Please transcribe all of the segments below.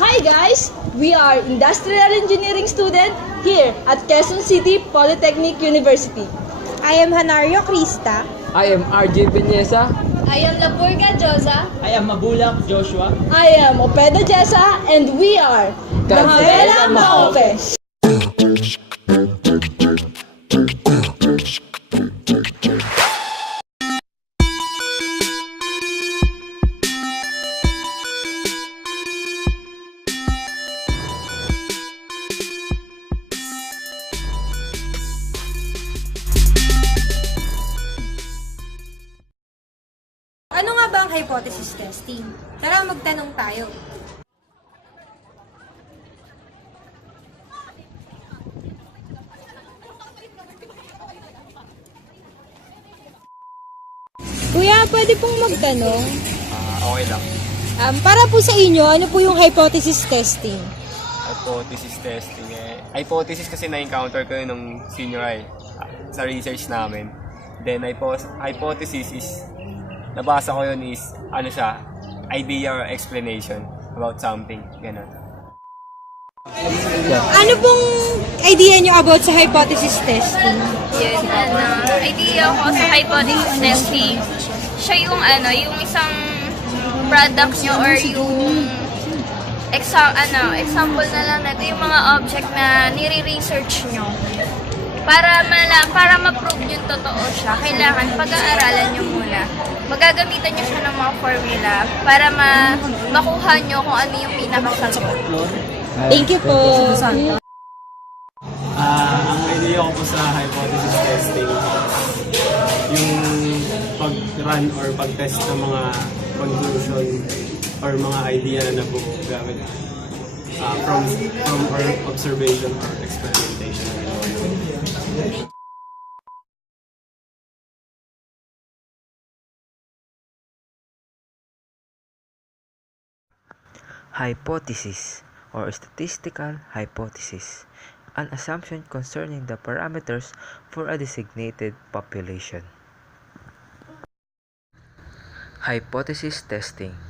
Hi guys! We are Industrial Engineering student here at Quezon City Polytechnic University. I am Hanario Krista. I am RJ Vinyesa. I am Lapurga Josa. I am Mabulak Joshua. I am Opeda Jessa and we are JABELLAMAOPE. Ano nga ba ang hypothesis testing? Tara magtanong tayo. Kuya, pwede pong magtanong? Okay lang. Para po sa inyo, ano po yung hypothesis testing? Hypothesis testing hypothesis kasi na-encounter ko yun nung senior high sa research namin. Then hypothesis is nabasa ko yun is idea or explanation about something, ganun. Ano pong idea nyo about sa hypothesis testing? Yun, idea ko sa hypothesis testing, siya yung isang product nyo or yung example na lang natin, yung mga object na nire-research nyo. Para ma-prove yung totoo siya, kailangan pag-aaralan nyo muna. Magagamitan nyo siya ng mga formula para makuha nyo kung ano yung pinakasagot. Thank you po. Ang idea ko po sa hypothesis testing, yung pag-run or pag-test ng mga conclusion or mga idea na nabuo gamit from our observation or experimentation. Hypothesis or statistical hypothesis, an assumption concerning the parameters for a designated population. Hypothesis testing,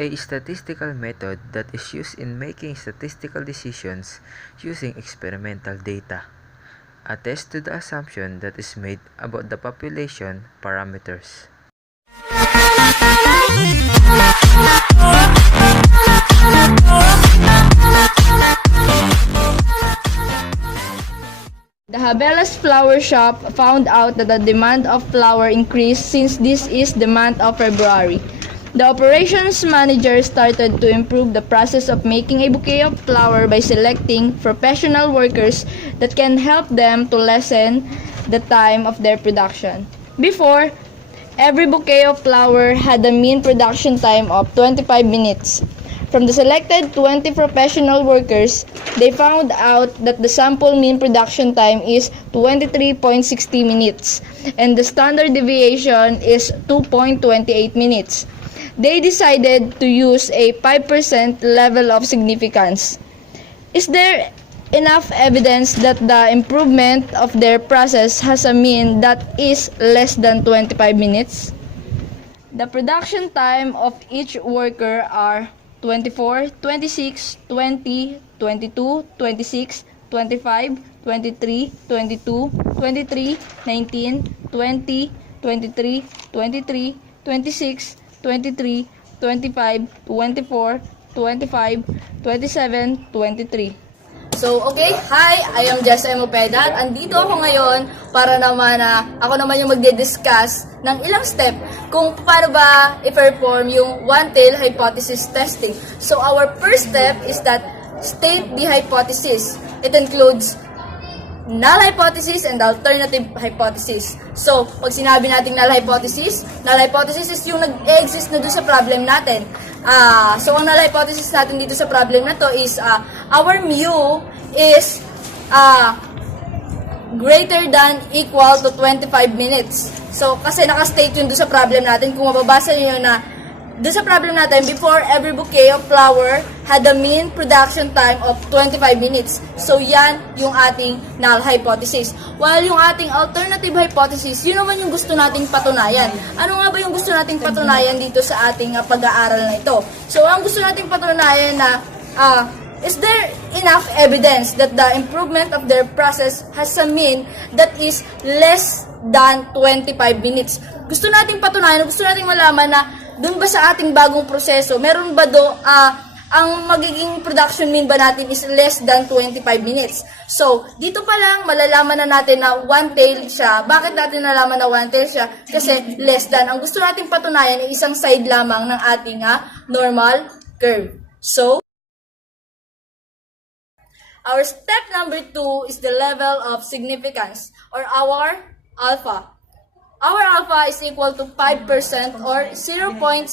a statistical method that is used in making statistical decisions using experimental data, attests to the assumption that is made about the population parameters. The Habella's flower shop found out that the demand of flour increased since this is the month of February. The operations manager started to improve the process of making a bouquet of flower by selecting professional workers that can help them to lessen the time of their production. Before, every bouquet of flower had a mean production time of 25 minutes. From the selected 20 professional workers, they found out that the sample mean production time is 23.60 minutes and the standard deviation is 2.28 minutes. They decided to use a 5% level of significance. Is there enough evidence that the improvement of their process has a mean that is less than 25 minutes? The production time of each worker are 24, 26, 20, 22, 26, 25, 23, 22, 23, 19, 20, 23, 23, 26, 23, 25, 24, 25, 27, 23. So, okay, hi, I am Opeda at andito ako ngayon para naman ako naman yung magde-discuss ng ilang step kung paano ba i-perform yung one-tail hypothesis testing. So, our first step is that state the hypothesis. It includes null hypothesis and alternative hypothesis. So, pag sinabi natin null hypothesis is yung nag-exist na doon sa problem natin. So, ang null hypothesis natin dito sa problem na to is our mu is greater than equal to 25 minutes. So, kasi naka-state yun doon sa problem natin. Kung mababasa niyo na doon sa problem natin, before every bouquet of flower had a mean production time of 25 minutes. So, yan yung ating null hypothesis. While yung ating alternative hypothesis, yun naman yung gusto nating patunayan. Ano nga ba yung gusto nating patunayan dito sa ating pag-aaral na ito? So, ang gusto nating patunayan na, is there enough evidence that the improvement of their process has a mean that is less than 25 minutes? Gusto nating patunayan, gusto nating malaman na doon ba sa ating bagong proseso, meron ba ang magiging production mean ba natin is less than 25 minutes? So, dito pa lang, malalaman na natin na one-tail siya. Bakit natin nalaman na one-tail siya? Kasi less than. Ang gusto nating patunayan ay isang side lamang ng ating normal curve. So, our step number 2 is the level of significance or our alpha. Our alpha is equal to 5% or 0.05.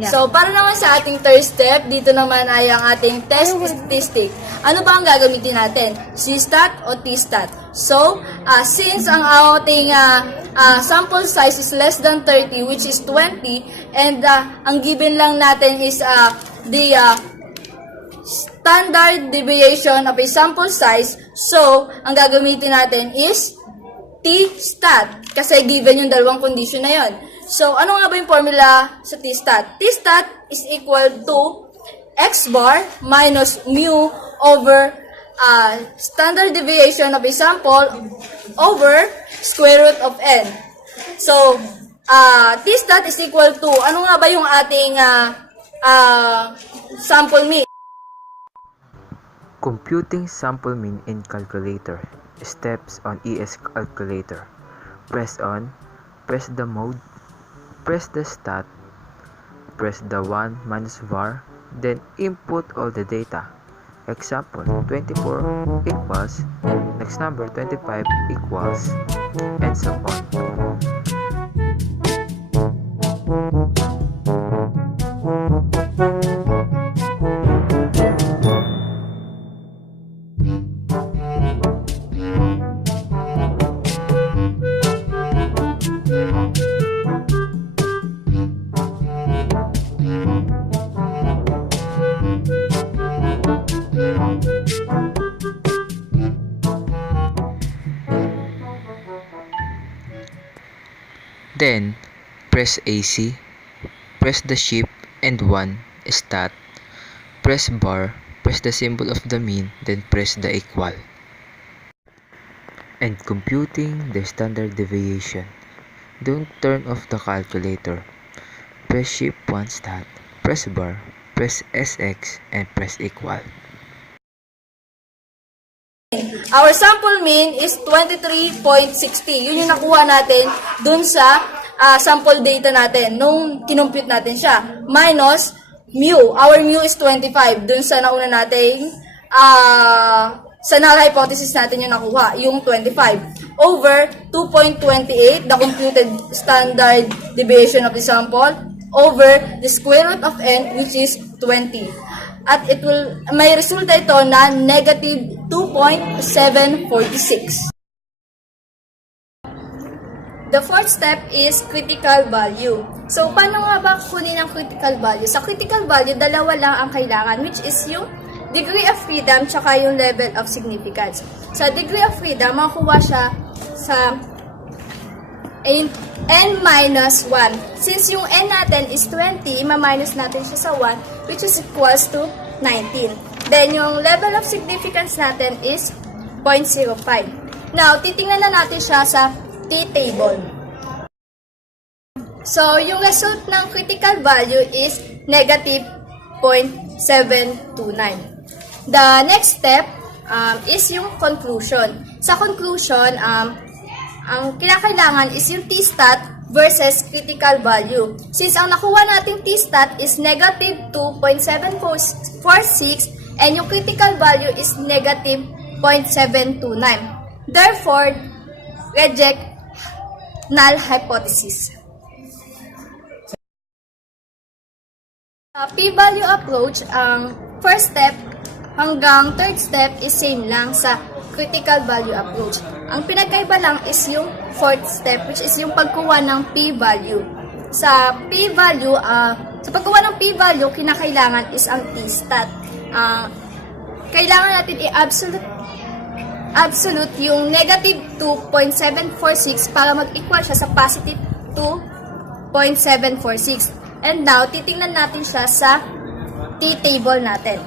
So, para naman sa ating third step, dito naman ay ang ating test statistic. Ano ba ang gagamitin natin? C-stat o T-stat? So, since ang ating sample size is less than 30, which is 20, and ang given lang natin is the standard deviation of a sample size, so, ang gagamitin natin is T-stat. Kasi given yung dalawang condition na yon. So, ano nga ba yung formula sa T-stat? T-stat is equal to x bar minus mu over standard deviation of a sample over square root of n. So, T-stat is equal to, ano nga ba yung ating sample mean? Computing sample mean in calculator. Steps on ES calculator. Press the mode, press the stat, press the 1 minus var, then input all the data. Example, 24 equals, next number 25 equals, and so on. Then, press AC, press the shift and 1, stat, press bar, press the symbol of the mean, then press the equal. And computing the standard deviation. Don't turn off the calculator. Press shift 1 stat, press bar, press SX, and press equal. Our sample mean is 23.60. Yun yung nakuha natin dun sa sample data natin nung kinumpute natin siya. Minus mu. Our mu is 25. Dun sa nauna natin, sa null hypothesis natin yung nakuha, yung 25. Over 2.28, the computed standard deviation of the sample, over the square root of n, which is 20. At may resulta ito na negative 2.746. The fourth step is critical value. So, paano nga ba kunin ang critical value? Sa critical value, dalawa lang ang kailangan, which is yung degree of freedom tsaka yung level of significance. Sa degree of freedom, makuha siya sa n minus 1. Since yung n natin is 20, ima-minus natin siya sa 1, which is equals to 19. Then, yung level of significance natin is 0.05. Now, titingnan na natin siya sa t-table. So, yung result ng critical value is negative 0.729. The next step is yung conclusion. Sa conclusion, ang kinakailangan is yung t-stat versus critical value. Since ang nakuha nating t-stat is negative 2.746 and yung critical value is negative 0.729. Therefore, reject null hypothesis. P-value approach, ang first step hanggang third step is same lang sa critical value approach. Ang pinagkaiba lang is yung fourth step, which is yung pagkuha ng p-value. Sa p-value, sa pagkuha ng p-value, kinakailangan is ang t-stat. Kailangan natin i-absolute yung negative 2.746 para mag-equal siya sa positive 2.746. And now, titingnan natin siya sa t-table natin.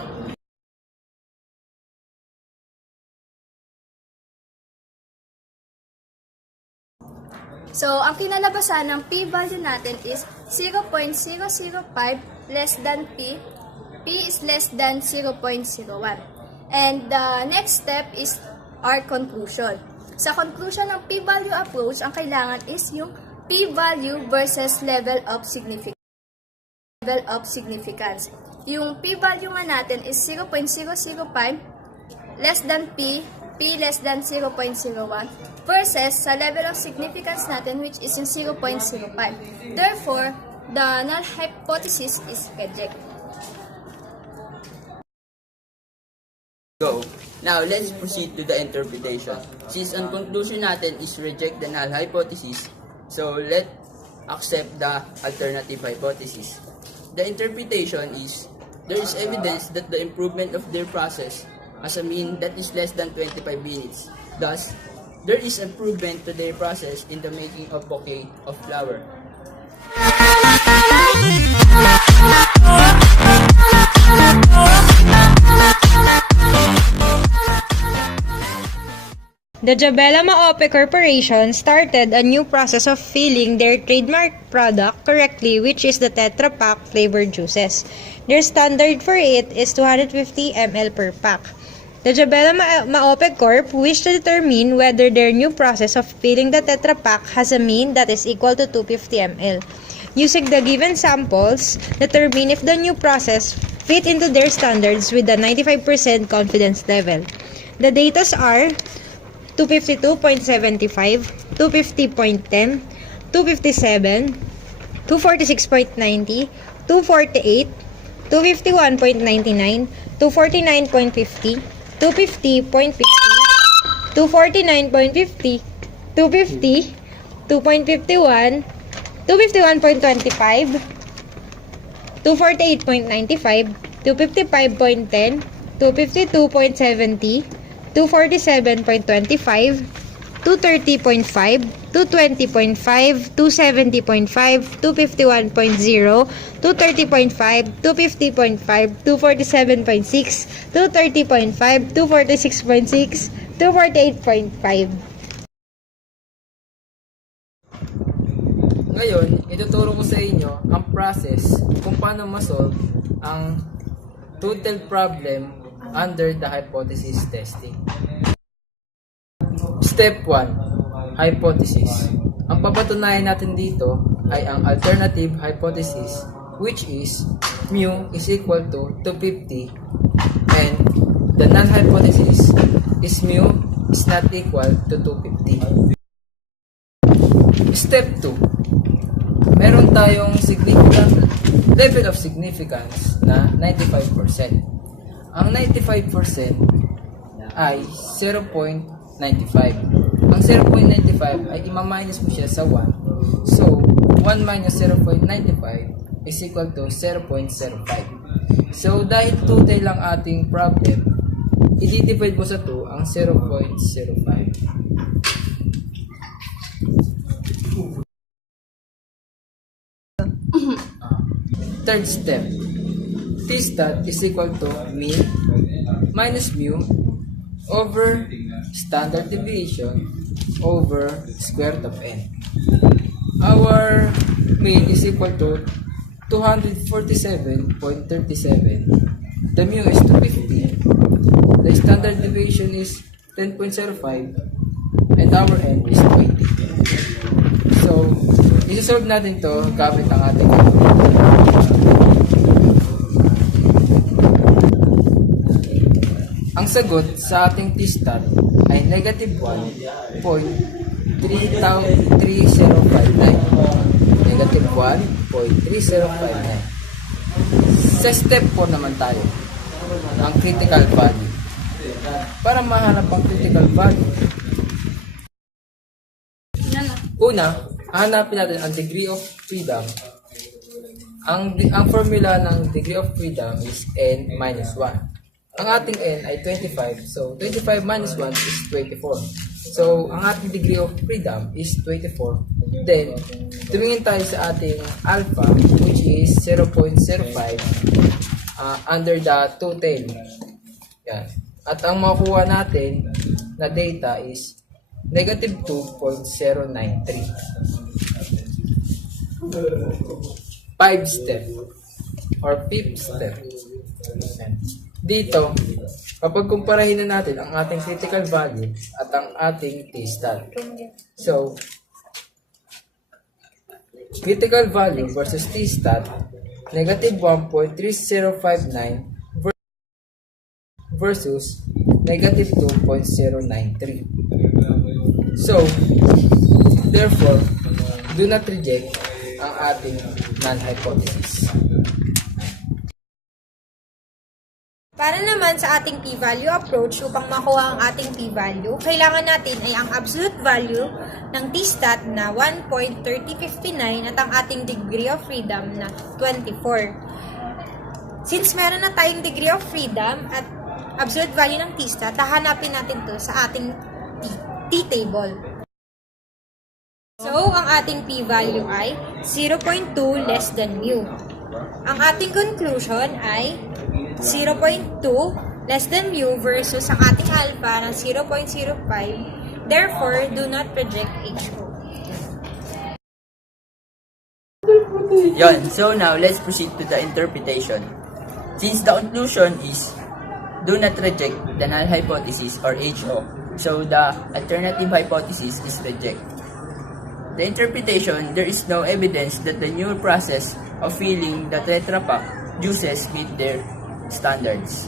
So, ang kinalabasan ng p-value natin is 0.005 less than p. P is less than 0.01. And the next step is our conclusion. Sa conclusion ng p-value approach, ang kailangan is yung p-value versus level of significance. Yung p-value nga natin is 0.005 less than p, p less than 0.01 versus sa level of significance natin which is yung 0.05. Therefore, the null hypothesis is reject. Go. Now, let's proceed to the interpretation. Since ang conclusion natin is reject the null hypothesis, so let's accept the alternative hypothesis. The interpretation is, there is evidence that the improvement of their process has a mean that is less than 25 minutes. Thus, there is improvement to their process in the making of bouquet of flower. The JABELLAMAOPE Corporation started a new process of filling their trademark product correctly, which is the Tetra Pak flavored juices. Their standard for it is 250 ml per pack. The JABELLAMAOPE Corp wished to determine whether their new process of filling the Tetra Pak has a mean that is equal to 250 ml. Using the given samples, determine if the new process fit into their standards with a 95% confidence level. The datas are 252.75, 250.10, 257, 246.90, 248, 251.99, 249.50, 250.50, 249.50, 250, 2.51, 251.25, 248.95, 255.10, 252.70, 247.25, 230.5, 220.5, 270.5, 251.0, 230.5, 250.5, 247.6, 230.5, 246.6, 248.5. Ngayon, ituturo ko sa inyo ang process kung paano masolve ang total problem under the hypothesis testing. Step 1. Hypothesis. Ang papatunayan natin dito ay ang alternative hypothesis, which is mu is equal to 250 and the null hypothesis is mu is not equal to 250. Step 2. Meron tayong level of significance na 95%. Ang 95% ay 0.95. Ang 0.95 ay ima-minus mo siya sa 1. So, 1 minus 0.95 is equal to 0.05. So, dahil 2 tayo lang ating problem, i-divide mo sa 2 ang 0.05. Third step. T-stat is equal to mean minus mu over standard deviation over square root of n. Our mean is equal to 247.37. The mu is 250. The standard deviation is 10.05 and our n is 20. So, isi-solve natin to gamit ang ating ang sagot sa ating t-stat ay negative 1.3059. Negative 1.3059. Sa step 4 naman tayo, ang critical value. Para mahanap ang critical value, Una, hanapin natin ang degree of freedom. Ang formula ng degree of freedom is n minus 1. Ang ating n ay 25. So, 25 minus 1 is 24. So, ang ating degree of freedom is 24. Then, tumingin tayo sa ating alpha, which is 0.05 under the two-tail. Yan. At ang makuha natin na data is negative 2.093. 5 step or 5th step. Dito, kapag kumparahin na natin ang ating critical value at ang ating t-stat. So, critical value versus t-stat, negative 1.3059 versus negative 2.093. So, therefore, do not reject ang ating non-hypothesis. Para naman sa ating p-value approach, upang makuha ang ating p-value, kailangan natin ay ang absolute value ng t-stat na 1.3059 at ang ating degree of freedom na 24. Since meron na tayong degree of freedom at absolute value ng t-stat, hahanapin natin to sa ating t-table. So, ang ating p-value ay 0.2 less than mu. Ang ating conclusion ay 0.2 less than mu versus ang ating alpha na 0.05. Therefore, do not reject HO. Yon. So now, let's proceed to the interpretation. Since the conclusion is do not reject the null hypothesis or HO, so the alternative hypothesis is reject. The interpretation, there is no evidence that the new process of filling the Tetra Pak juices meet their standards.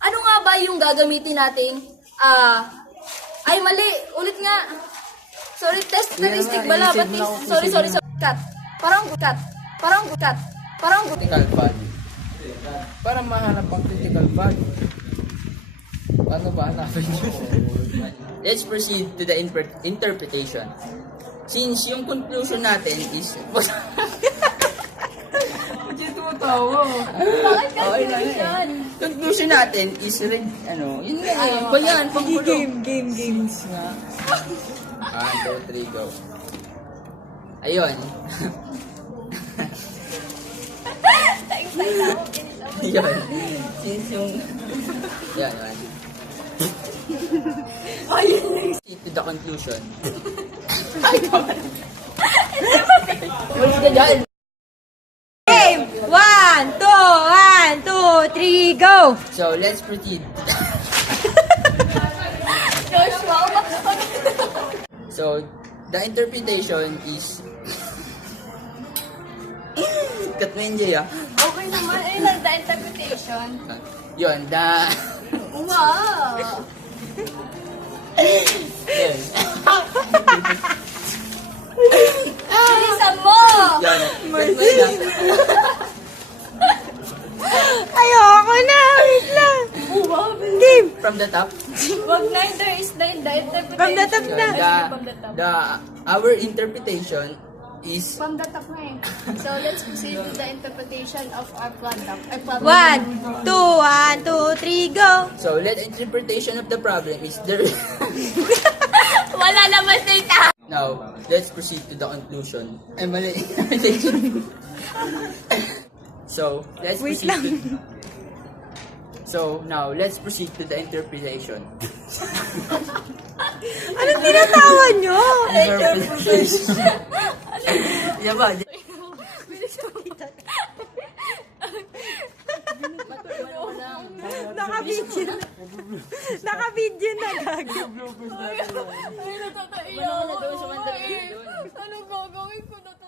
Ano nga ba yung gagamitin nating, ay mali, ulit nga. Sorry, test statistic bala, ba't sorry, cut. Parang cut. Critical value. Para mahanap ang critical value, paano ba hanapin yun? Let's proceed to the interpretation. Since yung conclusion natin is conclusion natin is yun nga eh. Bayan, games nga. 1, 2, 3, go. Ayun. Yun. Since yung yan. To the conclusion. Ulit ka dyan. Game! 1, 2, 3, go! So, let's proceed. So, the interpretation is cut mo yun, Jay, ah. Okay naman, ayun lang, the interpretation. Yun, Wow! yun. Bilisan mo! Yun, cut mo yun, ah. Ayoko na! Wait lang! Game! From the top. Wag na, there is the interpretation. From the top na! Our interpretation is From the top na eh. So, let's proceed with the interpretation of our product. 1, 2, 3, go! so let interpretation of the problem is there. Wala naman data! Now, let's proceed to the conclusion. Ay, mali. So, let's proceed to... So, now, let's proceed to the interpretation. Anong tinatawa nyo? Interpretation. Diba? Naka-video na gagi. Ay, natataiyak ako. Ano gagawin ko na to?